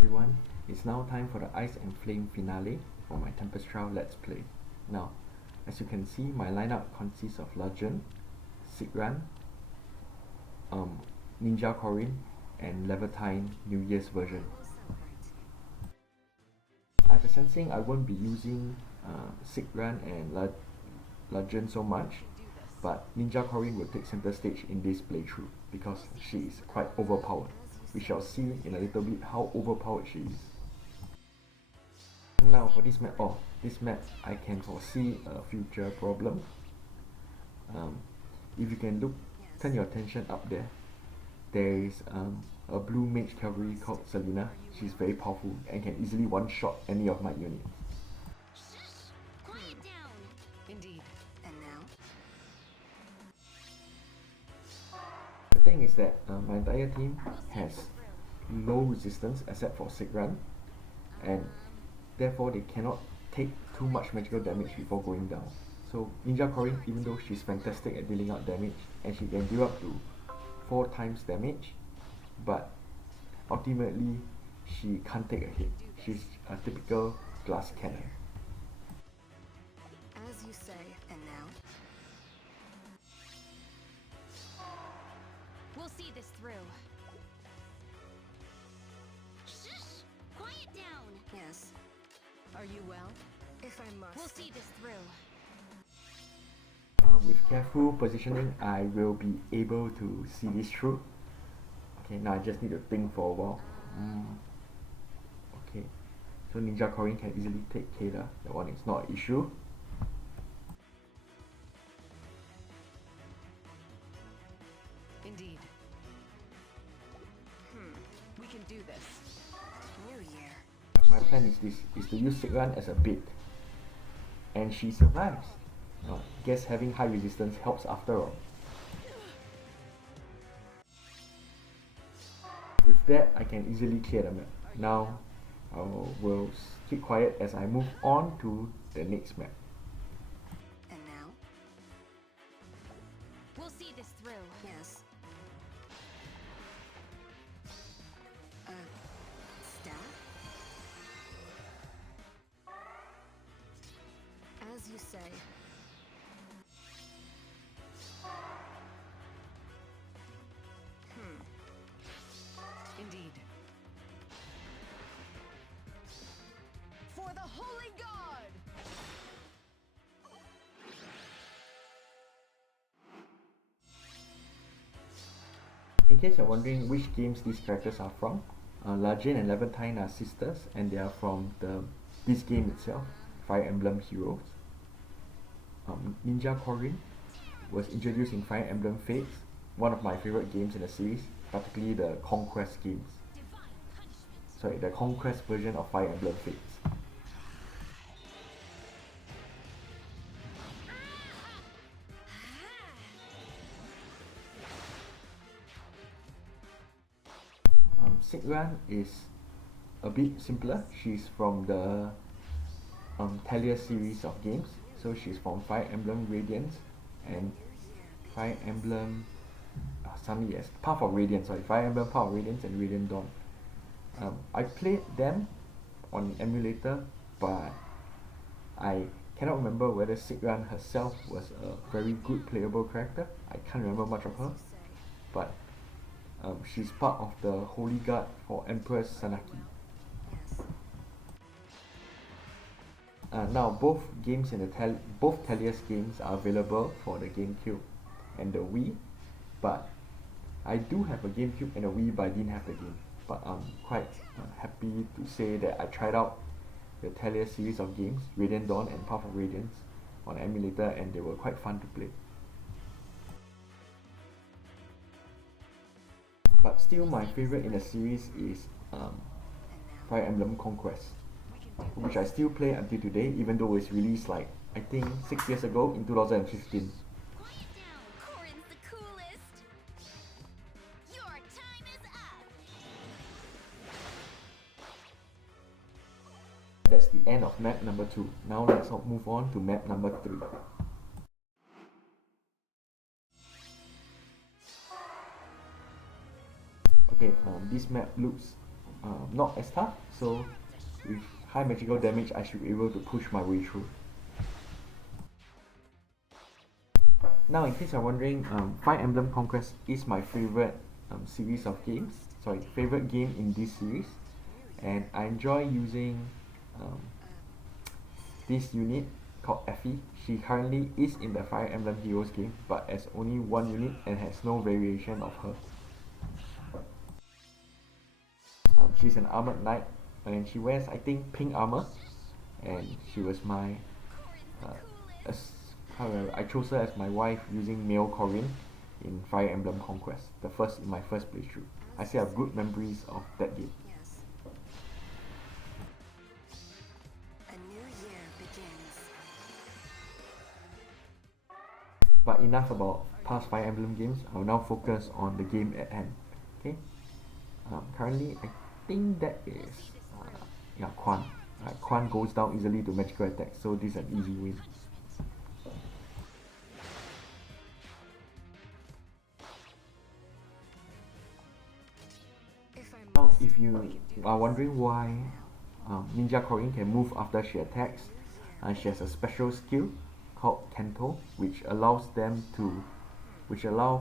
everyone, it's now time for the Ice and Flame finale for my Tempest Trial Let's Play. Now, as you can see, my lineup consists of Legend, Sigran, Ninja Corrin, and Levantine New Year's version. I have a sensing I won't be using Sigran and Legend so much, but Ninja Corrin will take center stage in this playthrough because she is quite overpowered. We shall see in a little bit how overpowered she is. Now for this map, I can foresee a future problem. If you can turn your attention up there, there is a blue mage cavalry called Selena. She's very powerful and can easily one-shot any of my units. Quiet down. Indeed. And now? The thing is that my entire team has low resistance except for Sigran, and therefore they cannot take too much magical damage before going down. So Ninja Corrin, even though she's fantastic at dealing out damage and she can deal up to 4 times damage, but ultimately she can't take a hit. She's a typical glass cannon. As you say, and now? We'll see this through. Shh! Quiet down! Yes. Are you well? If I must. We'll see this through. With careful positioning, I will be able to see this through. Okay, now I just need to think for a while. Okay, so Ninja Corrin can easily take Kayla. That one is not an issue. Indeed. We can do this. New year. My plan is to use Sigran as a bait, and she survives. Guess having high resistance helps after all. With that, I can easily clear the map. Now, I will keep quiet as I move on to the next map. And now? We'll see this through. Yes. Staff? As you say. Indeed. For the Holy God! In case you're wondering which games these characters are from, Lajin and Levantine are sisters, and they are from this game itself, Fire Emblem Heroes. Ninja Corrin was introduced in Fire Emblem Fates, one of my favorite games in the series, particularly the Conquest games. Sorry, the Conquest version of Fire Emblem Fates. Sigran is a bit simpler. She's from the Talia series of games. So she's from Fire Emblem Radiance and Fire Emblem Path of Radiance, Fire Emblem Path of Radiance and Radiant Dawn. I played them on emulator, but I cannot remember whether Sigran herself was a very good playable character. I can't remember much of her, but she's part of the Holy Guard for Empress Sanaki. Now both games in both Talia's games are available for the GameCube and the Wii, but I do have a GameCube and a Wii, but I didn't have the game. But I'm quite happy to say that I tried out the Talia series of games, Radiant Dawn and Path of Radiance, on emulator, and they were quite fun to play. But still, my favorite in the series is Fire Emblem Conquest, which I still play until today, even though it's released like, I think 6 years ago in 2015. Corrin's the coolest. Your time is up. That's the end of map number 2. Now let's move on to map number 3. Okay, this map looks not as tough, so with high magical damage I should be able to push my way through. Now, in case you're wondering, Fire Emblem Conquest is my favorite series of games. Sorry, favorite game in this series, and I enjoy using um, this unit called Effie. She currently is in the Fire Emblem Heroes game, but as only one unit and has no variation of her. She's an armored knight, and she wears, I think, pink armor, and she was my as I chose her as my wife using male Corrin in Fire Emblem Conquest, in my first playthrough. I still have good memories of that game. A new year begins. But enough about past Fire Emblem games. I'll now focus on the game at hand. Okay. Currently, I think that is yeah, Quan. Quan goes down easily to magical attack, so this is an easy win. Now, if you are wondering why Ninja Corrin can move after she attacks, she has a special skill called Kento, which allow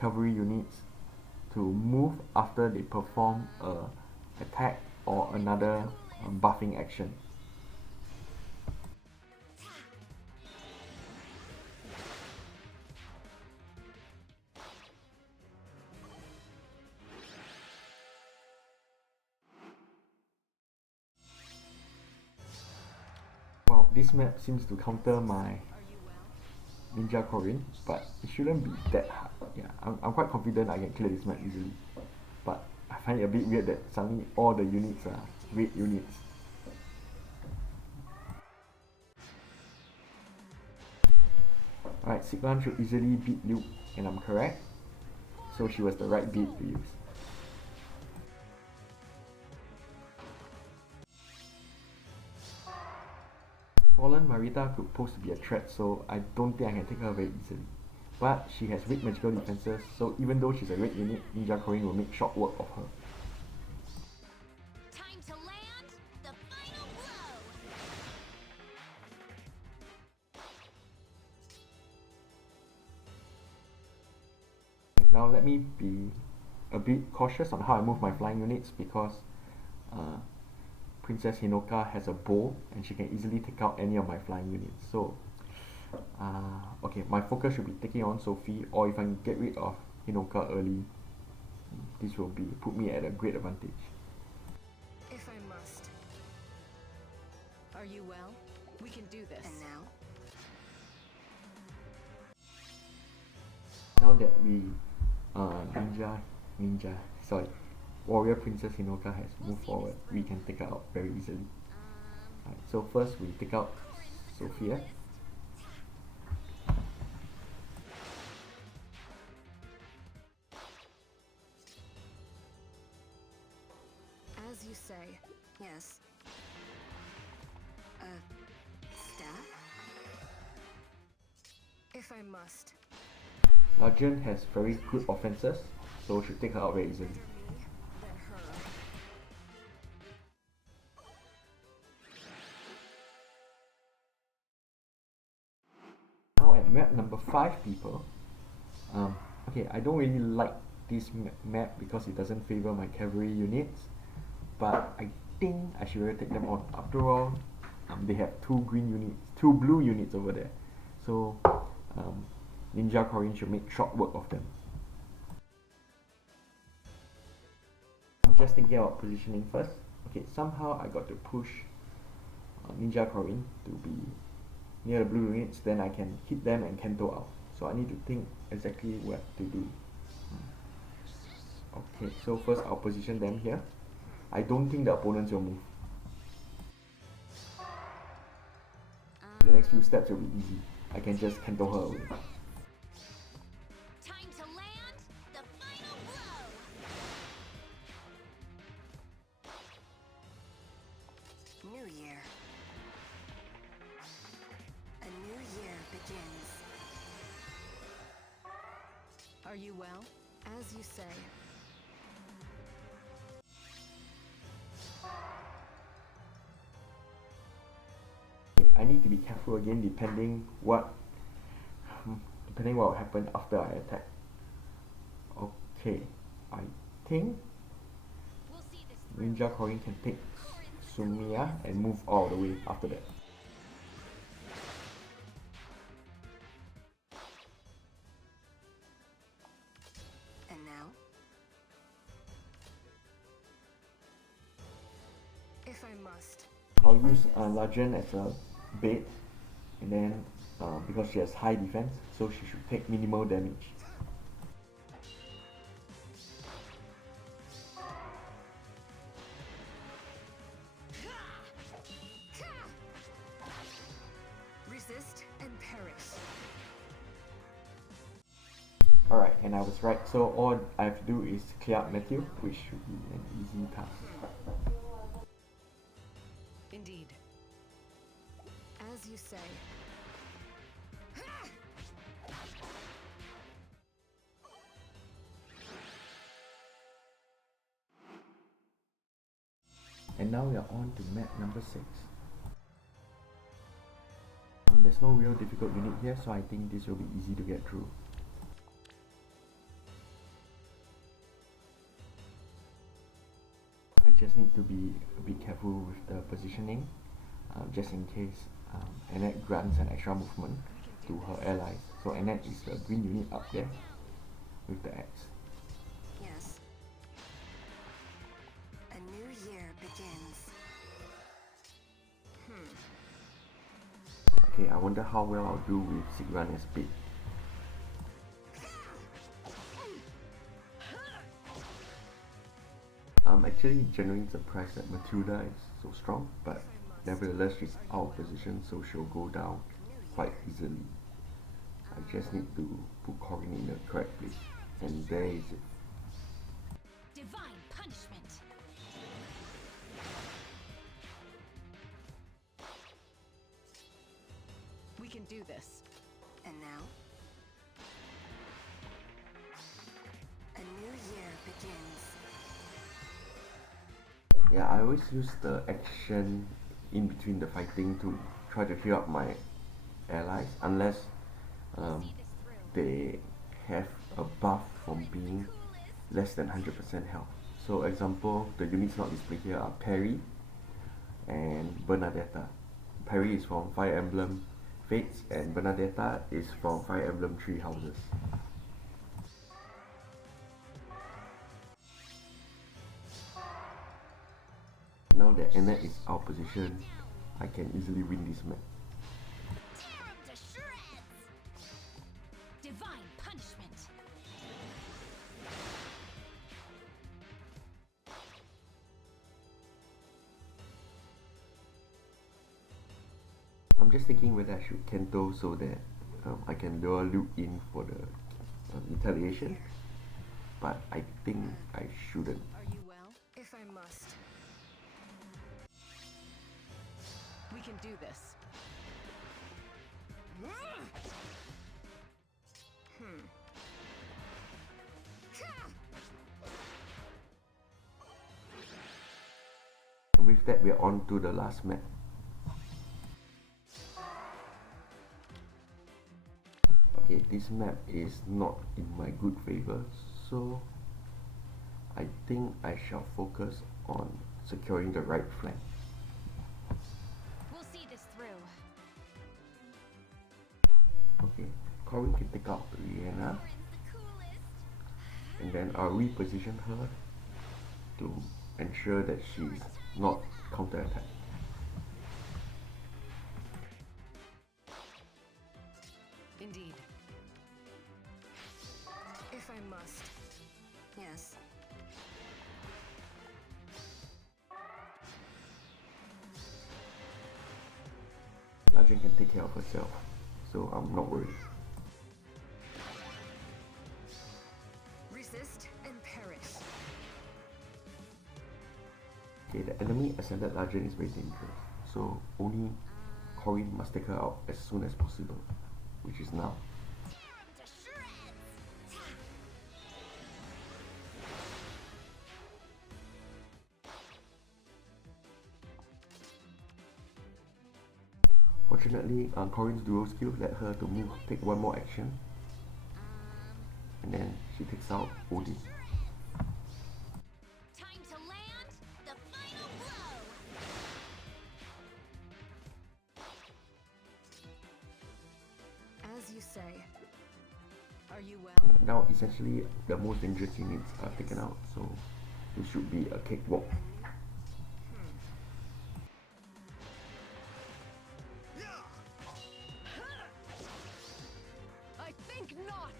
cavalry units to move after they perform a attack or another buffing action. Well, this map seems to counter my Ninja Corrin, but it shouldn't be that hard. Yeah, I'm quite confident I can clear this map easily. But I find it a bit weird that suddenly all the units are red units. Alright, Siglan should easily beat Luke, and I'm correct. So she was the right beat to use. Fallen Marita could pose to be a threat, so I don't think I can take her very easily. But she has red magical defenses, so even though she's a red unit, Ninja Corrin will make short work of her. Time to land the final blow. Now let me be a bit cautious on how I move my flying units, because Princess Hinoka has a bow and she can easily take out any of my flying units. So okay, my focus should be taking on Sophie, or if I can get rid of Hinoka early, this will put me at a great advantage. If I must. Are you well? We can do this. And now? Now that we Warrior Princess Hinoka has moved forward, we can take her out very easily. Right, so first we take out Sophia. As you say. Yes. Staff? If I must. Lajun has very good offenses, so should take her out very easily. Now at map number 5 people, okay, I don't really like this map because it doesn't favor my cavalry units, but I think I should really take them on. After all, they have two blue units over there, so Ninja Corrin should make short work of them. I'm just thinking about positioning first. Okay, somehow I got to push Ninja Corrin to be near the blue units, then I can hit them and Kento out. So I need to think exactly what to do. Okay, so first I'll position them here. I don't think the opponents will move. The next few steps will be easy. I can just Kento her away. Time to land the final blow. New year. A new year begins. Are you well? As you say. I need to be careful again depending what will happen after I attack. Okay, I think We'll see this through. Ninja Korin can take Sumiya and move all the way after that. And now? If I must. I'll use Lajen as a bait, and then because she has high defense, so she should take minimal damage. Resist and perish. Alright, and I was right, so all I have to do is clear up Matthew, which should be an easy task. Indeed. As you say. And now we are on to map number 6. There's no real difficult unit here, so I think this will be easy to get through. I just need to be a bit careful with the positioning, just in case Annette grants an extra movement to her allies. So Annette is the green unit up there with the axe. Yes. A new year begins. Okay, I wonder how well I'll do with Sigran as bait. I'm actually genuinely surprised that Matilda is so strong, but nevertheless she's out of position, so she'll go down quite easily. I just need to put Korin in the correct place, and there is it. Divine punishment. We can do this. And now? A new year begins. Yeah, I always use the action in between the fighting to try to heal up my allies, unless they have a buff from being less than 100% health. So example, the units not displayed here are Perry and Bernadetta. Perry is from Fire Emblem Fates and Bernadetta is from Fire Emblem Three Houses. Now that Annette is out of position, I can easily win this match. Tear 'em to shreds! Divine punishment. I'm just thinking whether I should Kento so that I can lure Luke in for the retaliation, but I think I shouldn't. Are you well? If I must. We can do this. And with that, we're on to the last map. Okay, this map is not in my good favor, so I think I shall focus on securing the right flank. We'll see this through. Okay, Korin can take out Rihanna, and then I'll reposition her to ensure that she's not counter-attacked. Indeed. If I must. Yes. Lajen can take care of herself, so I'm not worried. Resist and perish. Okay, the enemy Ascended Lajen is very dangerous, so only Korin must take her out as soon as possible, which is now. Tear 'em to shreds! Fortunately, Corin's dual skill led her to move, take one more action, and then she takes out Odie. Time to land the final blow. As you say. Are you well? Now, essentially, the most dangerous units are taken out, so it should be a cakewalk. I think not.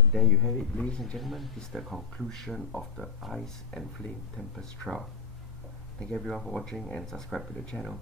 And there you have it, ladies and gentlemen. This is the conclusion of the Ice and Flame Tempest trial. Thank you everyone for watching and subscribe to the channel.